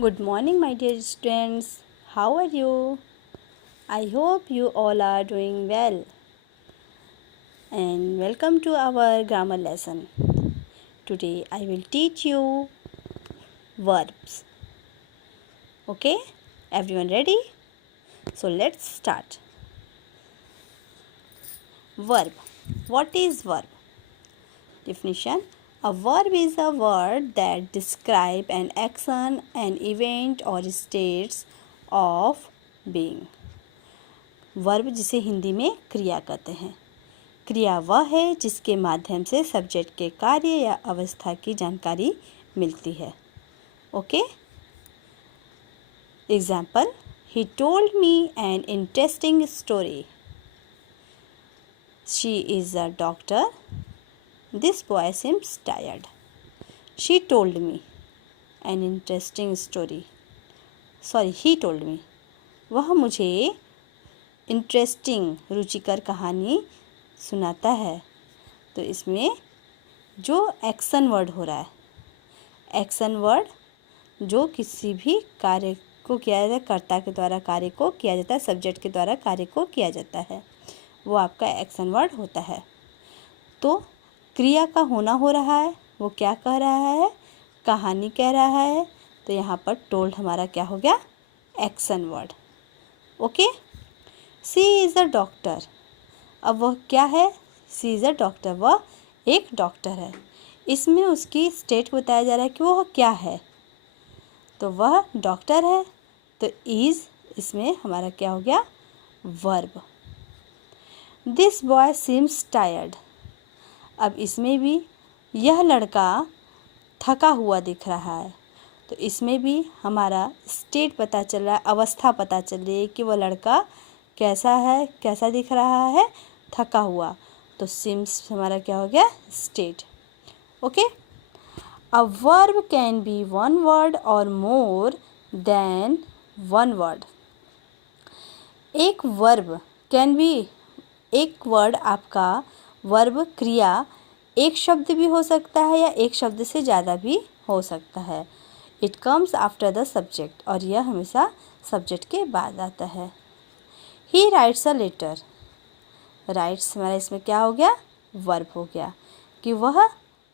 Good morning, my dear students. How are you? I hope you all are doing well. And welcome to our grammar lesson. Today I will teach you verbs. Okay? Everyone ready? So let's start. Verb. What is verb? Definition. A verb is a word that describe an action, an event or states of being. Verb जिसे हिंदी में क्रिया कहते हैं। क्रिया वह है जिसके माध्यम से सब्जेक्ट के कार्य या अवस्था की जानकारी मिलती है। Okay, example, he told me an interesting story. She is a doctor. This boy seems tired. She told me an interesting story. He told me, वह मुझे इंटरेस्टिंग रुचिकर कहानी सुनाता है। तो इसमें जो एक्शन वर्ड हो रहा है, एक्शन वर्ड जो किसी भी कार्य को किया जाता है, कर्ता के द्वारा कार्य को किया जाता है, सब्जेक्ट के द्वारा कार्य को किया जाता है, वो आपका एक्शन वर्ड होता है। तो क्रिया का होना हो रहा है, वो क्या कह रहा है, कहानी कह रहा है। तो यहाँ पर टोल्ड हमारा क्या हो गया, action word. Okay, she is a doctor. अब वह क्या है, सी इज़ अ डॉक्टर, वह एक डॉक्टर है। इसमें उसकी स्टेट बताया जा रहा है कि वह क्या है, तो वह डॉक्टर है। तो इज़ इसमें हमारा क्या हो गया, verb. This boy seems tired. अब इसमें भी यह लड़का थका हुआ दिख रहा है। तो इसमें भी हमारा स्टेट पता चल रहा है, अवस्था पता चल रही है कि वह लड़का कैसा है, कैसा दिख रहा है, थका हुआ। तो सिम्स हमारा क्या हो गया, state. Okay, a verb can be one word और मोर देन वन वर्ड। एक वर्ब कैन बी, एक वर्ड आपका वर्ब क्रिया एक शब्द भी हो सकता है या एक शब्द से ज़्यादा भी हो सकता है। It comes after the subject, और यह हमेशा सब्जेक्ट के बाद आता है। He writes a letter. Writes हमारा इसमें क्या हो गया, वर्ब हो गया कि वह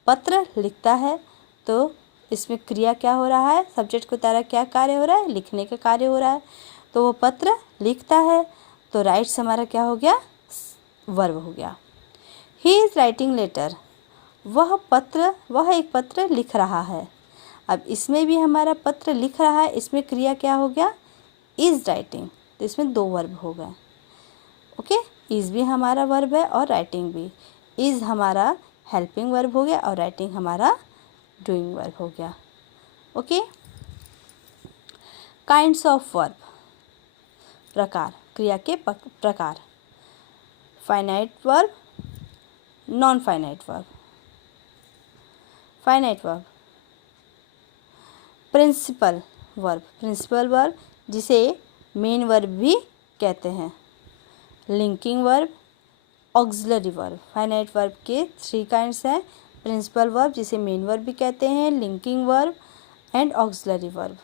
पत्र लिखता है। तो इसमें क्रिया क्या हो रहा है, सब्जेक्ट को द्वारा क्या कार्य हो रहा है, लिखने का कार्य हो रहा है। तो वो पत्र लिखता है। तो राइट्स हमारा क्या हो गया, वर्ब हो गया। He is writing letter. वह एक पत्र लिख रहा है। अब इसमें भी हमारा पत्र लिख रहा है, इसमें क्रिया क्या हो गया, इज़ राइटिंग। तो इसमें दो वर्ब हो गए। ओके, इज़ भी हमारा वर्ब है और राइटिंग भी। इज़ हमारा हेल्पिंग वर्ब हो गया और राइटिंग हमारा डूइंग वर्ब हो गया। ओके, काइंड्स ऑफ वर्ब, प्रकार, क्रिया के प्रकार। Finite verb, non finite verb. Finite verb, principal verb, principal verb जिसे मेन वर्ब भी कहते हैं। Linking verb, auxiliary verb. Finite verb के 3 काइंड्स हैं, प्रिंसिपल वर्ब जिसे मेन वर्ब भी कहते हैं, linking verb and auxiliary verb.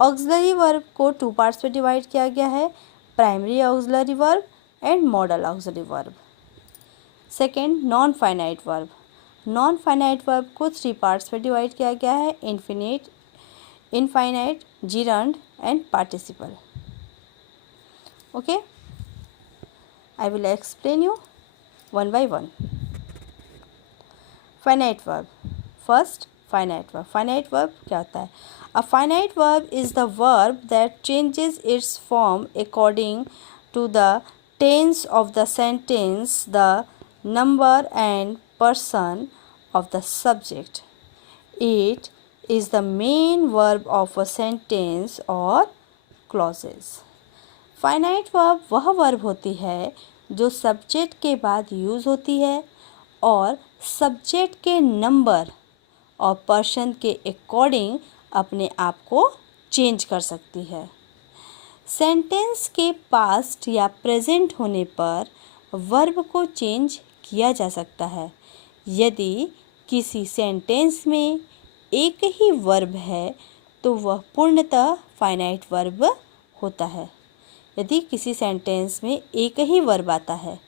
Auxiliary verb को 2 पार्ट्स में डिवाइड किया गया है, primary auxiliary verb and modal auxiliary verb. Second, non finite verb. Non finite verb को 3 पार्ट्स में डिवाइड किया गया है, infinite, gerund and participle. Okay, I will explain you one by one. Finite verb. First, finite verb. Finite verb क्या होता है? A finite verb is the verb that changes its form according to the tense of the sentence, the number and person of the subject. It is the main verb of a sentence or clauses. Finite verb वह verb होती है जो subject के बाद use होती है और subject के नंबर और पर्सन के अकॉर्डिंग अपने आप को चेंज कर सकती है। सेंटेंस के पास्ट या प्रेजेंट होने पर वर्ब को चेंज किया जा सकता है। यदि किसी सेंटेंस में एक ही वर्ब है तो वह पूर्णतः फाइनाइट वर्ब होता है। यदि किसी सेंटेंस में एक ही वर्ब आता है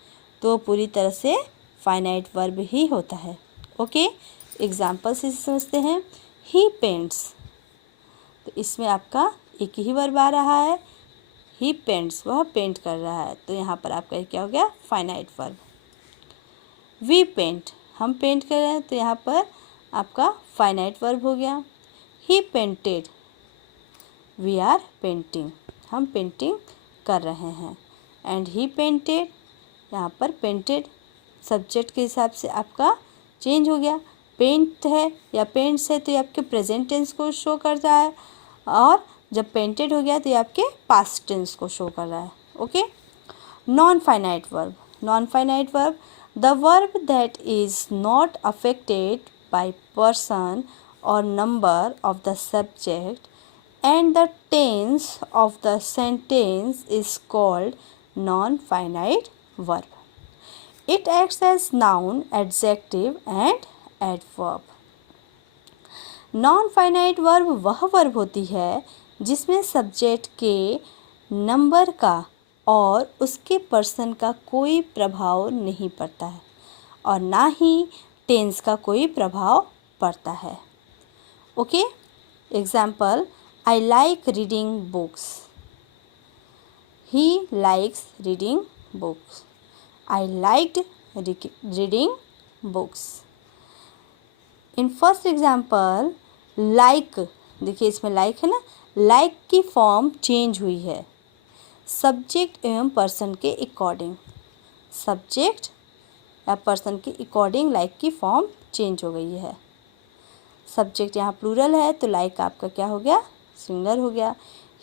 तो पूरी तरह से फाइनाइट वर्ब ही होता है। ओके, एग्जाम्पल से समझते हैं। ही पेंट्स, तो इसमें आपका एक ही वर्ब आ रहा है, ही पेंट्स, वह पेंट कर रहा है, तो यहाँ पर आपका क्या हो गया, फाइनाइट वर्ब। वी पेंट, हम पेंट कर रहे हैं, तो यहाँ पर आपका फाइनाइट वर्ब हो गया। ही पेंटेड, वी आर पेंटिंग, हम पेंटिंग कर रहे हैं। एंड ही पेंटेड, यहाँ पर पेंटेड सब्जेक्ट के हिसाब से आपका चेंज हो गया। पेंट है या पेंट्स है तो ये आपके प्रेजेंट टेंस को शो कर रहा है, और जब पेंटेड हो गया तो ये आपके पास्ट टेंस को शो कर रहा है। Okay, non finite verb, non finite verb, the verb that is not affected by person और number of the subject and the tense of the sentence is called non-finite verb. It acts as noun, adjective and adverb. Non-finite verb वह verb होती है जिसमें subject के number का और उसके person का कोई प्रभाव नहीं पड़ता है और ना ही टेंस का कोई प्रभाव पड़ता है। Okay, example, I like reading books. He likes reading books. I liked reading books. In first example, like, देखिए इसमें like है ना, like की फॉर्म चेंज हुई है सब्जेक्ट एवं पर्सन के अकॉर्डिंग। सब्जेक्ट या पर्सन के अकॉर्डिंग like की फॉर्म चेंज हो गई है। सब्जेक्ट यहाँ प्लूरल है तो like आपका क्या हो गया, सिंगुलर हो गया।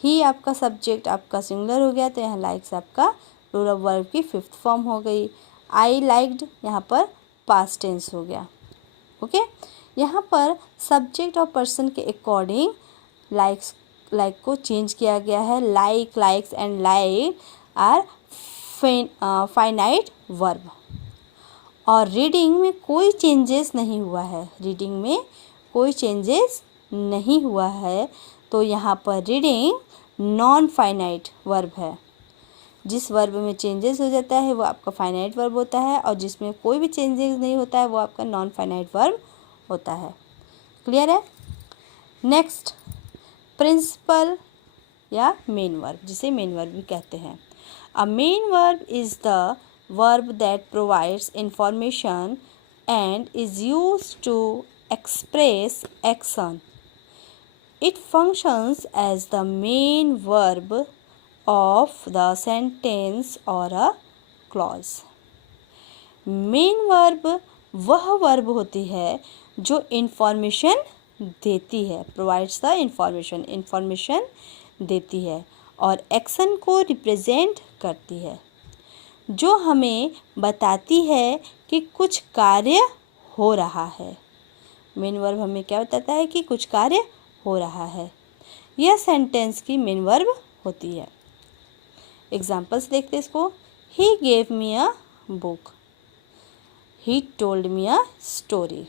ही आपका सब्जेक्ट आपका सिंगुलर हो गया तो यहाँ लाइक्स आपका प्लूरल वर्ब की फिफ्थ फॉर्म हो गई। आई लाइक्ड यहाँ पर पास्ट टेंस हो गया। ओके, यहाँ पर सब्जेक्ट और पर्सन के अकॉर्डिंग लाइक को चेंज किया गया है। Like, likes and like are finite verb. और रीडिंग में कोई चेंजेस नहीं हुआ है, रीडिंग में कोई चेंजेस नहीं हुआ है, तो यहाँ पर रीडिंग नॉन फाइनाइट वर्ब है। जिस वर्ब में चेंजेस हो जाता है वो आपका फाइनाइट वर्ब होता है, और जिसमें कोई भी चेंजेस नहीं होता है वो आपका नॉन फाइनाइट वर्ब होता है। क्लियर है? नेक्स्ट, प्रिंसिपल या मेन वर्ब, जिसे मेन वर्ब भी कहते हैं। A main verb is the verb that provides information and is used to express action. It functions as the main verb of the sentence or a clause. Main verb वह verb होती है जो information देती है, provides the information, information देती है और action को रिप्रेजेंट करती है, जो हमें बताती है कि कुछ कार्य हो रहा है। मेन वर्ब हमें क्या बताता है कि कुछ कार्य हो रहा है। यह सेंटेंस की मेन वर्ब होती है। एग्जाम्पल्स देखते हैं इसको। He gave me a book, he told me a story.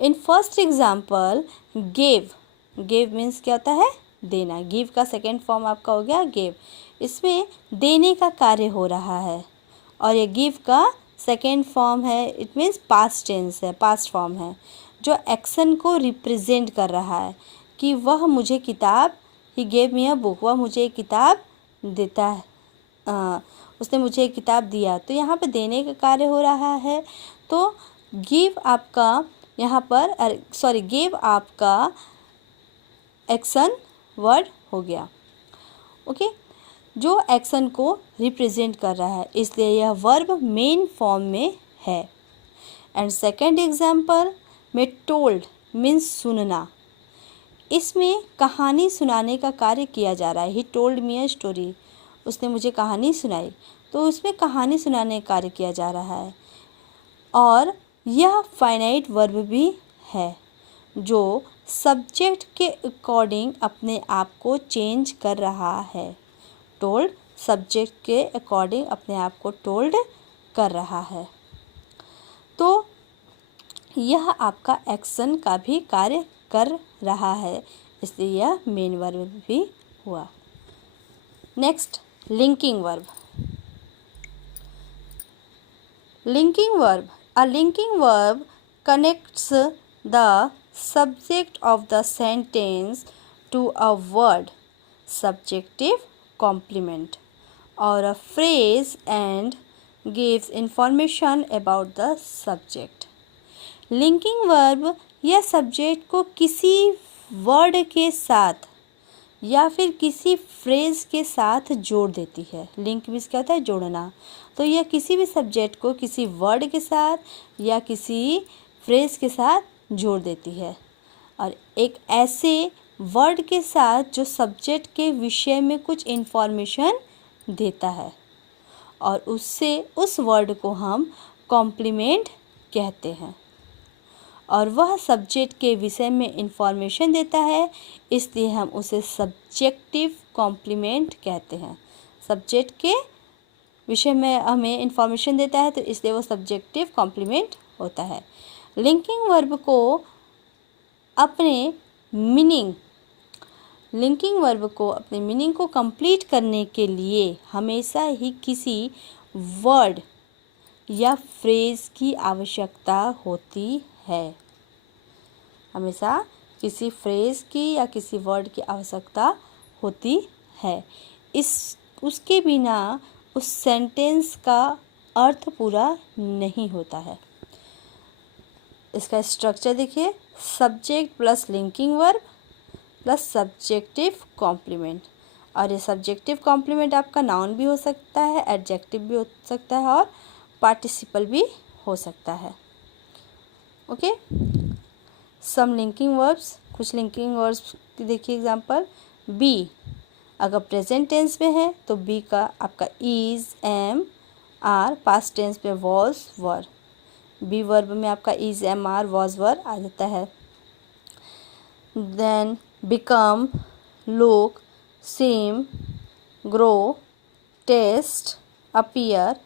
In first example, gave, gave means क्या होता है, देना। गिव का सेकेंड फॉर्म आपका हो गया गेव। इसमें देने का कार्य हो रहा है, और ये गिव का सेकेंड फॉर्म है, इट मीन्स पास्ट टेंस है, पास्ट फॉर्म है, जो एक्शन को रिप्रेजेंट कर रहा है कि वह मुझे किताब, he gave me a book, वह मुझे एक किताब देता है, उसने मुझे एक किताब दिया। तो यहाँ पे देने का कार्य हो रहा है, तो गिव आपका यहाँ पर गिव आपका एक्शन वर्ड हो गया। ओके, जो एक्शन को रिप्रेजेंट कर रहा है, इसलिए यह वर्ब मेन फॉर्म में है। एंड सेकेंड एग्जाम्पल में टोल्ड मीन्स सुनना। इसमें कहानी सुनाने का कार्य किया जा रहा है। ही टोल्ड मी अ स्टोरी, उसने मुझे कहानी सुनाई, तो उसमें कहानी सुनाने का कार्य किया जा रहा है। और यह फाइनाइट वर्ब भी है जो सब्जेक्ट के अकॉर्डिंग अपने आप को चेंज कर रहा है। टोल्ड सब्जेक्ट के अकॉर्डिंग अपने आप को टोल्ड कर रहा है, तो यह आपका एक्शन का भी कार्य कर रहा है, इसलिए यह मेन वर्ब भी हुआ। Next, linking verb. Linking verb, a linking verb connects the subject of the sentence to a word, subjective complement, or a phrase and gives information about the subject. Linking verb यह subject को किसी word के साथ या फिर किसी phrase के साथ जोड़ देती है। लिंक भी क्या होता है? जोड़ना। तो यह किसी भी सब्जेक्ट को किसी वर्ड के साथ या किसी फ्रेज़ के साथ जोड़ देती है और एक ऐसे वर्ड के साथ जो सब्जेक्ट के विषय में कुछ इन्फॉर्मेशन देता है और उससे उस वर्ड को हम कॉम्प्लीमेंट कहते हैं और वह सब्जेक्ट के विषय में इन्फॉर्मेशन देता है, इसलिए हम उसे सब्जेक्टिव कॉम्प्लीमेंट कहते हैं। सब्जेक्ट के विषय में हमें इन्फॉर्मेशन देता है तो इसलिए वो सब्जेक्टिव कॉम्प्लीमेंट होता है। लिंकिंग वर्ब को अपने मीनिंग को कंप्लीट करने के लिए हमेशा ही किसी वर्ड या फ्रेज़ की आवश्यकता होती है। हमेशा किसी फ्रेज़ की या किसी वर्ड की आवश्यकता होती है। उसके बिना उस सेंटेंस का अर्थ पूरा नहीं होता है। इसका स्ट्रक्चर देखिए, subject plus linking verb plus subjective complement. और ये सब्जेक्टिव कॉम्प्लीमेंट आपका नाउन भी हो सकता है, एडजेक्टिव भी हो सकता है और पार्टिसिपल भी हो सकता है। ओके, सम लिंकिंग वर्ब्स, कुछ लिंकिंग वर्ब्स देखिए एग्जांपल। बी अगर प्रेजेंट टेंस में है तो बी का आपका is, am, are, past tense में वॉज, वर। बी वर्ब में आपका is, am, are, was, were आ जाता है। Then become, look, seem, grow, taste, appear,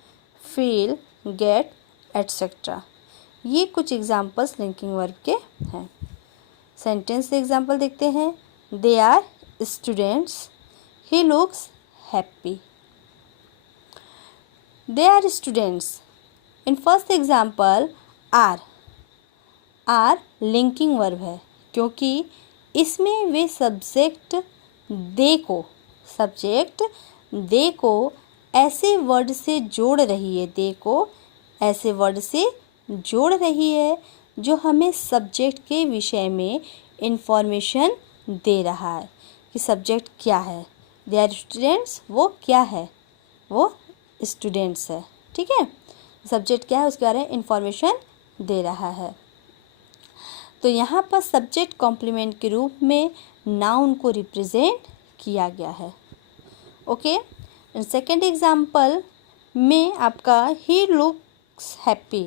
feel, get, etcetera. ये कुछ एग्जाम्पल्स लिंकिंग वर्ब के हैं। सेंटेंस एग्जाम्पल देखते हैं। They are students, he looks happy. They are students. In first example, are linking verb है क्योंकि इसमें वे सब्जेक्ट दे को ऐसे वर्ड से जोड़ रही है। दे को ऐसे वर्ड से जोड़ रही है जो हमें सब्जेक्ट के विषय में इंफॉर्मेशन दे रहा है कि सब्जेक्ट क्या है। दे आर स्टूडेंट्स, वो क्या है? वो स्टूडेंट्स है। ठीक है, सब्जेक्ट क्या है उसके बारे में इंफॉर्मेशन दे रहा है। तो यहाँ पर सब्जेक्ट कॉम्प्लीमेंट के रूप में नाउन को रिप्रेजेंट किया गया है। ओके, सेकेंड एग्जाम्पल में आपका he looks happy.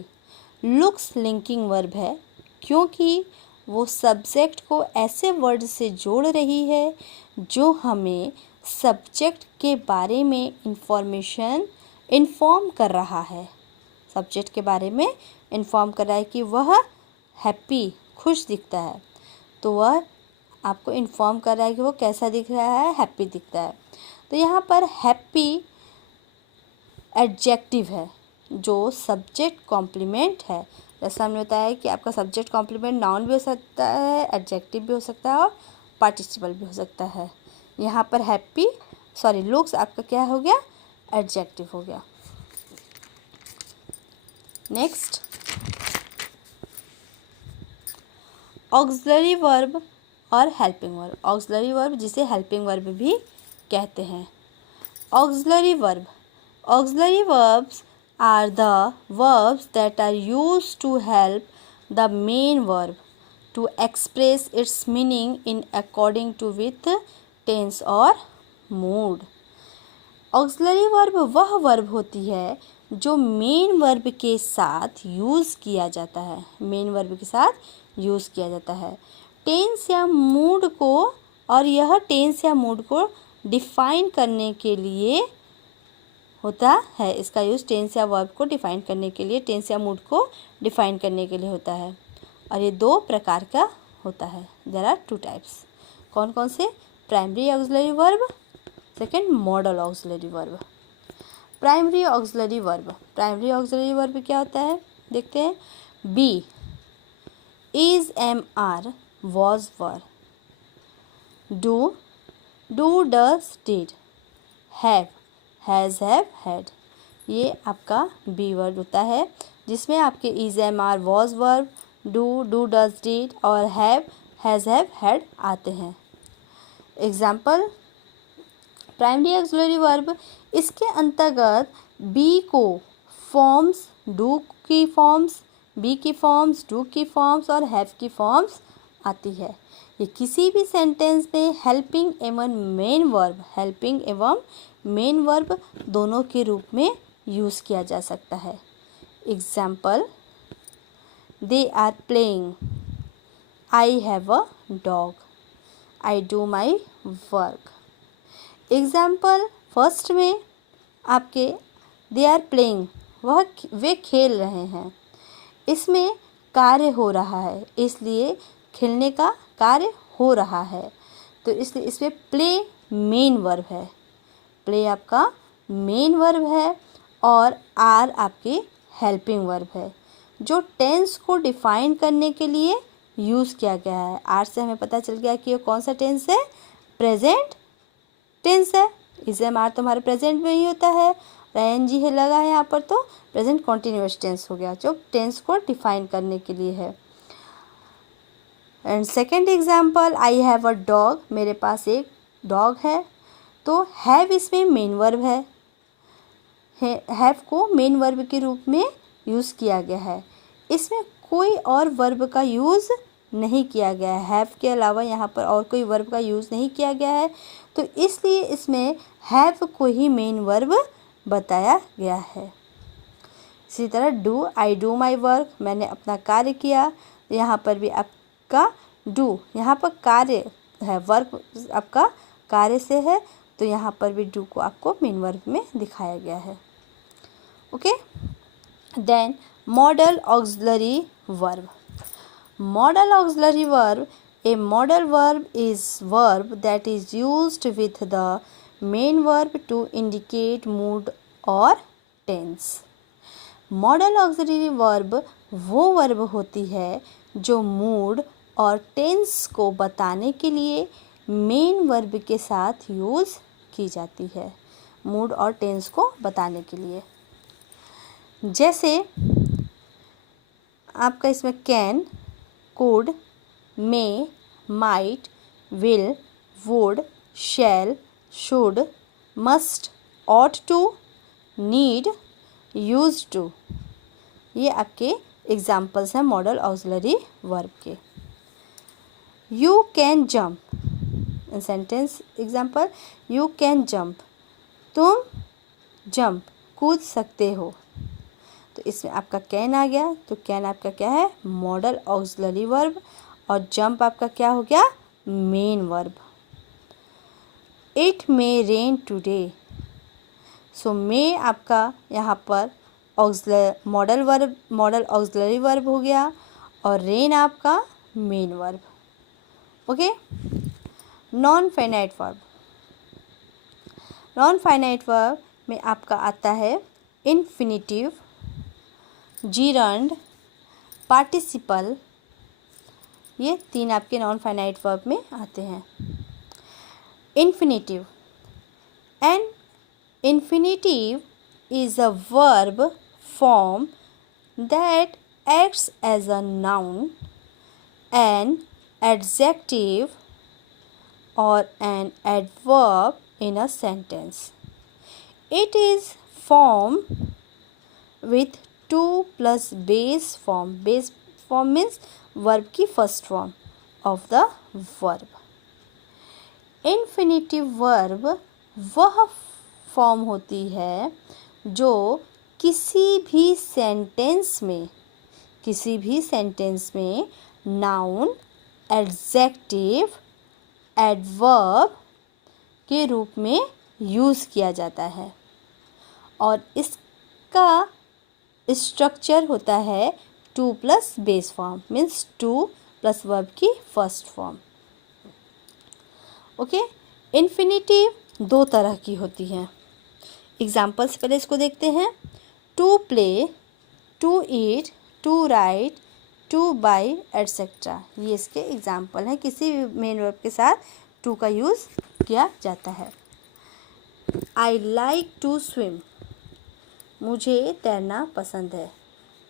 Looks linking verb है क्योंकि वो सब्जेक्ट को ऐसे वर्ड से जोड़ रही है जो हमें सब्जेक्ट के बारे में इन्फॉर्म कर रहा है। सब्जेक्ट के बारे में इन्फॉर्म कर रहा है कि वह हैप्पी, खुश दिखता है, तो वह आपको इन्फॉर्म कर रहा है कि वो कैसा दिख रहा है, हैप्पी दिखता है। तो यहाँ पर हैप्पी एडजेक्टिव है जो सब्जेक्ट कॉम्प्लीमेंट है। जैसा हमने बताया कि आपका सब्जेक्ट कॉम्प्लीमेंट नाउन भी हो सकता है, एडजेक्टिव भी हो सकता है और पार्टिसिपल भी हो सकता है। यहाँ पर लुक्स आपका क्या हो गया? एडजेक्टिव हो गया। नेक्स्ट, ऑक्सिलरी वर्ब और हेल्पिंग वर्ब। ऑक्सिलरी वर्ब जिसे हेल्पिंग वर्ब भी कहते हैं। Auxiliary verbs are the verbs that are used to help the main verb to express its meaning in according to with tense or mood. Auxiliary verb वह verb होती है जो main verb के साथ use किया जाता है। मेन वर्ब के साथ यूज़ किया जाता है टेंस या मूड को, और यह टेंस या मूड को डिफ़ाइन करने के लिए होता है। इसका यूज़ टेंस या वर्ब को डिफ़ाइन करने के लिए, टेंस या मूड को डिफ़ाइन करने के लिए होता है और ये दो प्रकार का होता है। There are two types. कौन कौन से? Primary auxiliary verb, second modal auxiliary verb. Primary auxiliary verb, primary auxiliary verb क्या होता है देखते हैं। Be, is, am, are, was, were. Do, do, does, did. Have, has, have, had. ये आपका बी वर्ड होता है जिसमें आपके is, am, are, was, verb, do, do, does, did और हैव, हैज़, हैव, हैड आते हैं। एग्जाम्पल, प्राइमरी ऑक्सिलरी वर्ब, इसके अंतर्गत बी को फॉर्म्स, डू की फॉर्म्स, बी की फॉर्म्स, डू की फॉर्म्स और हैव की फॉर्म्स आती है। ये किसी भी सेंटेंस में हेल्पिंग एवं मेन वर्ब, हेल्पिंग एवं मेन वर्ब दोनों के रूप में यूज़ किया जा सकता है। Example, they are playing, I have a dog, I do my work. Example first में आपके दे आर प्लेइंग, वे खेल रहे हैं, इसमें कार्य हो रहा है इसलिए खेलने का कार्य हो रहा है, तो इसलिए इसमें प्ले मेन वर्ब है, प्ले आपका मेन वर्ब है और आर आपके हेल्पिंग वर्ब है जो टेंस को डिफाइन करने के लिए यूज़ किया गया है। आर से हमें पता चल गया कि ये कौन सा टेंस है, प्रेजेंट टेंस है। इसे आर तो हमारे प्रेजेंट में ही होता है, ING है लगा है यहाँ पर तो प्रेजेंट कॉन्टिन्यूअस टेंस हो गया जो टेंस को डिफाइन करने के लिए है। And second example, I have a dog, मेरे पास एक डॉग है, तो हैव इसमें मेन वर्ब है, हैव को मेन वर्ब के रूप में यूज़ किया गया है, इसमें कोई और वर्ब का यूज़ नहीं किया गया है, हैव के अलावा यहाँ पर और कोई वर्ब का यूज़ नहीं किया गया है, तो इसलिए इसमें हैव को ही मेन वर्ब बताया गया है। इसी तरह do, I do my work, मैंने अपना कार्य किया, यहाँ पर भी आपका डू यहाँ पर कार्य है, वर्क आपका कार्य से है, तो यहाँ पर भी डू को आपको मेन वर्ब में दिखाया गया है। Okay, then modal auxiliary verb. Modal auxiliary verb, a modal verb is verb that is used with the main verb to indicate mood or tense. Modal auxiliary verb वो verb होती है जो mood और tense को बताने के लिए main verb के साथ यूज़ की जाती है, मूड और टेंस को बताने के लिए। जैसे आपका इसमें can, could, may, might, will, would, shall, should, must, ought to, need, used to, ये आपके एग्जाम्पल्स हैं मॉडल ऑक्सिलरी वर्ब के। You can jump, in sentence example, you can jump, तुम जंप कूद सकते हो, तो इसमें आपका कैन आ गया, तो कैन आपका क्या है, मॉडल ऑक्सिलरी वर्ब, और जंप आपका क्या हो गया, main verb. It may rain today, so may आपका यहाँ पर मॉडल ऑक्सिलरी वर्ब हो गया और रेन आपका main verb. Okay, non finite verb, non finite verb में आपका आता है इन्फिनिटिव, जीरंड, पार्टिसिपल, ये तीन आपके नॉन फाइनाइट वर्ब में आते हैं। Infinitive, an infinitive is a verb form that acts as a noun, an adjective or an adverb in a sentence. It is formed with 2 plus base form. Base form means verb की first form of the verb. Infinitive verb वह form होती है जो किसी भी sentence में noun, adjective, adverb के रूप में यूज़ किया जाता है और इसका स्ट्रक्चर होता है 2 plus base form, means 2 plus verb की फर्स्ट फॉर्म। ओके, इन्फिनिटिव दो तरह की होती हैं। एग्जाम्पल से पहले इसको देखते हैं। To play, to eat, to write, to buy etcetera, ये इसके एग्जाम्पल हैं। किसी भी मेन वर्ब के साथ टू का यूज़ किया जाता है। आई लाइक टू स्विम, मुझे तैरना पसंद है।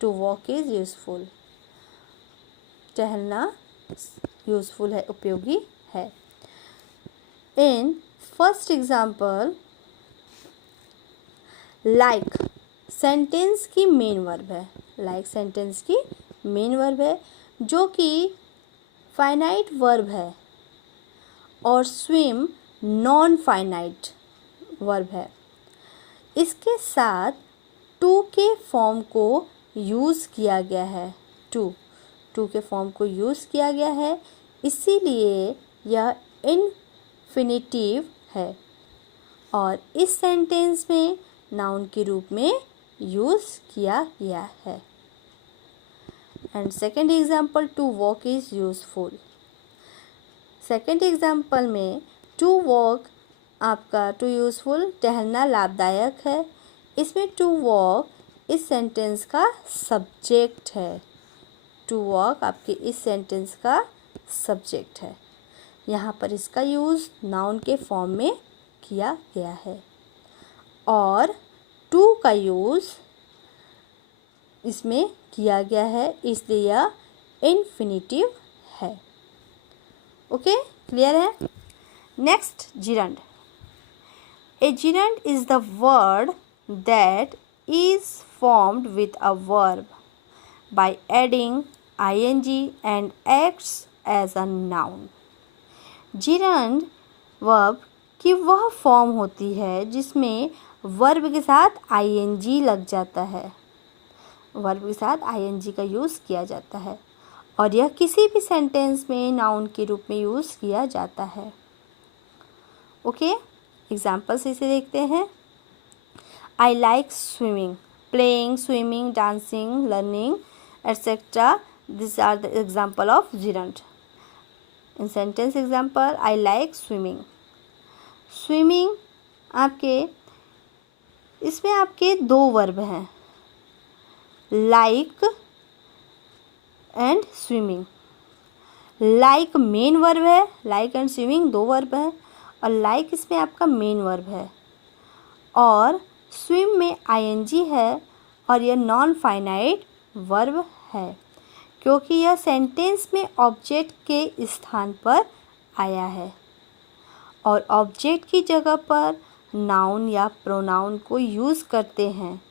टू वॉक इज़ यूज़फुल, टहलना यूज़फुल है, उपयोगी है। In first example, like sentence की मेन वर्ब है। लाइक सेंटेंस की मेन वर्ब है जो कि फाइनाइट वर्ब है, और स्विम नॉन फाइनाइट वर्ब है। इसके साथ टू के फॉर्म को यूज़ किया गया है। टू के फॉर्म को यूज़ किया गया है, इसीलिए यह इन्फिनिटिव है और इस सेंटेंस में नाउन के रूप में यूज़ किया गया है। And second example, to walk is useful. Second example में टू वॉक आपका टू यूज़फुल, टहलना लाभदायक है। इसमें टू वॉक इस सेंटेंस का सब्जेक्ट है। टू वॉक आपके इस सेंटेंस का सब्जेक्ट है। यहाँ पर इसका यूज़ नाउन के फॉर्म में किया गया है और टू का यूज़ इसमें किया गया है, इसलिए यह इन्फिनिटिव है। ओके, क्लियर है। Next, gerund. A gerund is the word that is formed with a verb by adding ing and acts as a noun। Gerund verb की वह फॉर्म होती है जिसमें वर्ब के साथ ing लग जाता है। वर्ब के साथ ing का यूज़ किया जाता है और यह किसी भी सेंटेंस में नाउन के रूप में यूज़ किया जाता है। ओके, एग्जाम्पल से इसे देखते हैं। I like swimming, playing, swimming, dancing, learning, etc. These are the example of gerund. In sentence example, I like swimming. Swimming आपके इसमें आपके दो वर्ब हैं, like and swimming। like main verb है, like and swimming दो verb है और like इसमें आपका मेन वर्ब है और swim में ing है और यह नॉन फाइनाइट वर्ब है क्योंकि यह सेंटेंस में ऑब्जेक्ट के स्थान पर आया है और ऑब्जेक्ट की जगह पर नाउन या प्रोनाउन को यूज़ करते हैं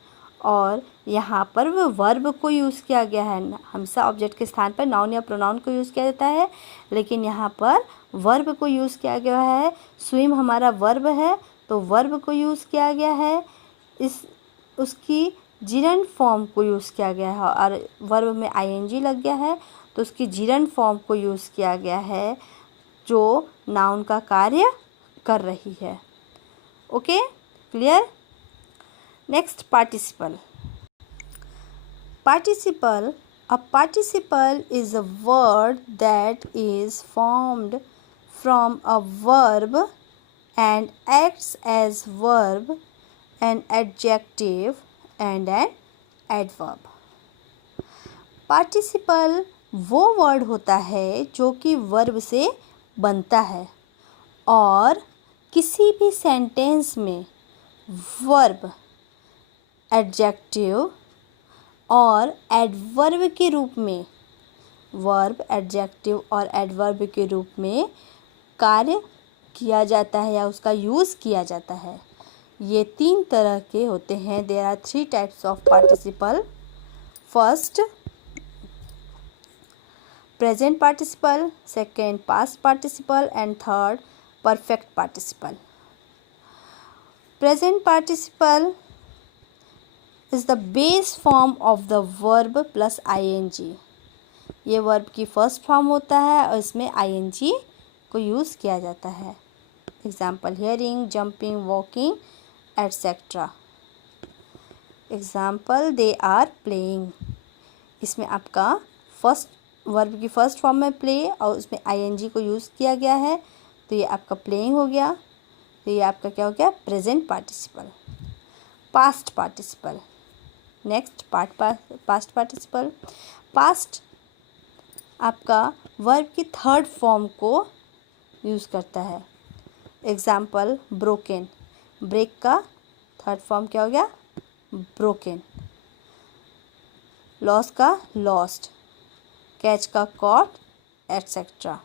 और यहाँ पर वो वर्ब को यूज़ किया गया है। हमेशा ऑब्जेक्ट के स्थान पर नाउन या प्रोनाउन को यूज़ किया जाता है, लेकिन यहाँ पर वर्ब को यूज़ किया गया है। स्विम हमारा वर्ब है तो वर्ब को यूज़ किया गया है, इस उसकी जिरंड फॉर्म को यूज़ किया गया है और वर्ब में ing लग गया है तो उसकी जिरंड फॉर्म को यूज़ किया गया है जो नाउन का कार्य कर रही है। Okay, clear. Next, participle. Participle, a participle is a word that is formed from a verb and acts as verb, an adjective and an adverb। Participle वो वर्ड होता है जो कि वर्ब से बनता है और किसी भी सेंटेंस में वर्ब, एडजेक्टिव और एडवर्ब के रूप में, वर्ब, एडजेक्टिव और एडवर्ब के रूप में कार्य किया जाता है या उसका यूज़ किया जाता है। ये तीन तरह के होते हैं। There are 3 types of participle. First, present participle, second, past participle and third, perfect participle. Present participle is the base form of the verb plus ing। ये वर्ब की फर्स्ट फॉर्म होता है और इसमें ing को यूज़ किया जाता है। Example, hearing, jumping, walking, etc. Example, they are playing. इसमें आपका फर्स्ट वर्ब की फर्स्ट फॉर्म में प्ले और उसमें ing को यूज़ किया गया है तो ये आपका प्लेइंग हो गया। तो ये आपका क्या हो गया, present participle. Past participle, next past participle. Past आपका वर्ब की थर्ड फॉर्म को यूज़ करता है। एग्जाम्पल ब्रोकन, ब्रेक का थर्ड फॉर्म क्या हो गया, ब्रोकन। लॉस का लॉस्ट, कैच का caught, etcetera.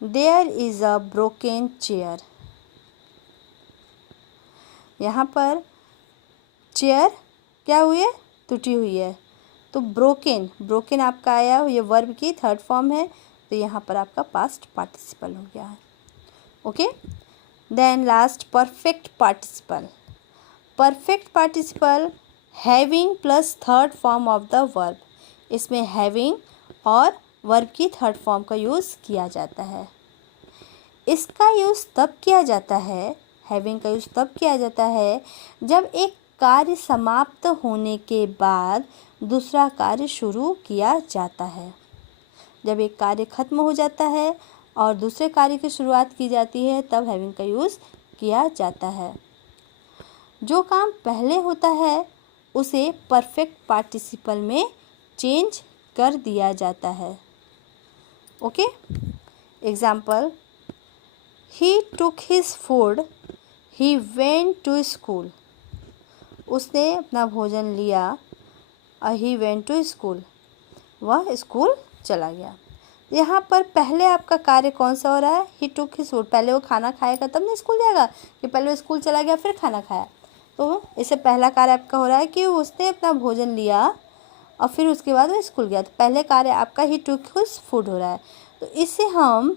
There is a broken chair, यहाँ पर चेयर क्या हुई है, टूटी हुई है। तो ब्रोकन, ब्रोकन आपका आया, ये वर्ब की थर्ड फॉर्म है, तो यहाँ पर आपका पास्ट पार्टिसिपल हो गया है। Okay, then last perfect participle. Perfect participle having plus third form of the verb. इसमें हैविंग और वर्ब की थर्ड फॉर्म का यूज़ किया जाता है। इसका यूज़ तब किया जाता है, हैविंग का यूज़ तब किया जाता है जब एक कार्य समाप्त होने के बाद दूसरा कार्य शुरू किया जाता है। जब एक कार्य खत्म हो जाता है और दूसरे कार्य की शुरुआत की जाती है, तब हैविंग का यूज़ किया जाता है। जो काम पहले होता है उसे परफेक्ट पार्टिसिपल में चेंज कर दिया जाता है। Okay, example he took his food, he went to school. उसने अपना भोजन लिया और ही वेंट टू स्कूल, वह स्कूल चला गया। यहाँ पर पहले आपका कार्य कौन सा हो रहा है, ही टुक हिज फूड। पहले वो खाना खाएगा तब ना स्कूल जाएगा, कि पहले वो स्कूल चला गया फिर खाना खाया। तो इससे पहला कार्य आपका हो रहा है कि उसने अपना भोजन लिया और फिर उसके बाद वो स्कूल गया। तो पहले कार्य आपका ही टुक हिज फूड हो रहा है। तो इसे हम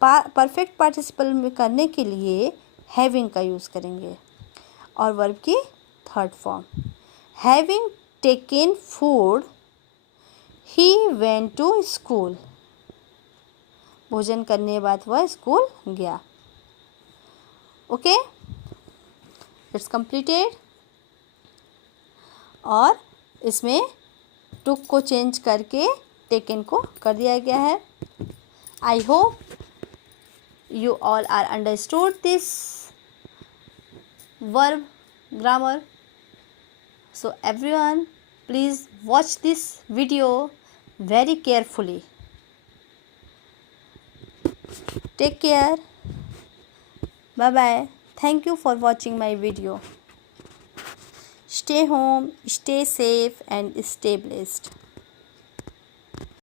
परफेक्ट पार्टिसिपल में करने के लिए हैविंग का यूज़ करेंगे और वर्ब की third form. Having taken food he went to school. भोजन करने के बाद वह स्कूल गया। Okay, it's completed. और इसमें टुक को चेंज करके टेकन को कर दिया गया है। I hope you all are understood this verb grammar. So everyone, please watch this video very carefully. Take care. Bye bye. Thank you for watching my video. Stay home, stay safe and stay blessed.